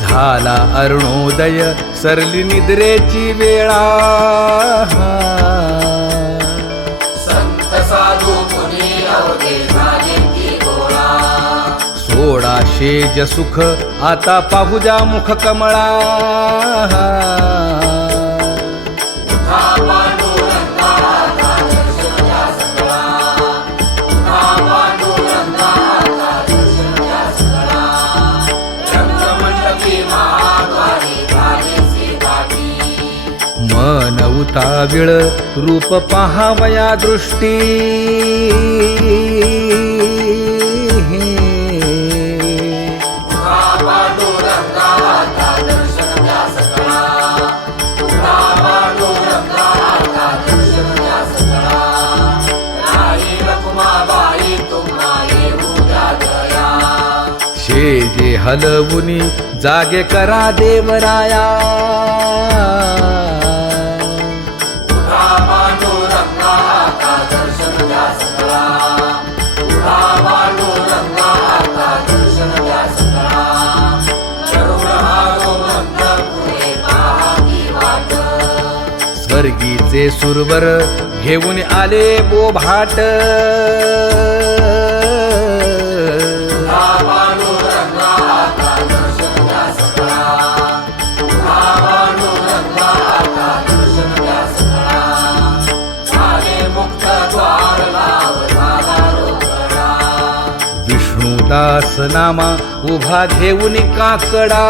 झाला अरुणोदय सरली निद्रेची वेळा संत साधू मुनी अवघे झाले की गोळा सोडा शेज सुख आता पाहू जा मुख कमळा उठा पांडुरंगा आता दर्शन द्या सकळा उठा पांडुरंगा आता दर्शन द्या सकळा रंगमंडपी महाद्वारी झालीसी दाटी मन उताविळ रूप पाहावया दृष्टी उठा पांडुरंगा आता दर्शन द्या सकळा उठा पांडुरंगा आता दर्शन द्या सकळा राही रखुमाबाई तुम्हा येऊ द्या दया शेजे हलवुनी जागे करा देवराया उठा पांडुरंगा आता दर्शन द्या सकळा उठा पांडुरंगा आता दर्शन द्या सकळा करुण हारो मंद पुढे पहा की वाट स्वर्गीचे सुरवर घेऊन आले बोभाट उठा पांडुरंगा आता दर्शन द्या सकळा उठा पांडुरंगा आता दर्शन द्या सकळा झाले मुक्त द्वार लाव झाला रोकडा विष्णुदास नामा उभा घेऊन काकडा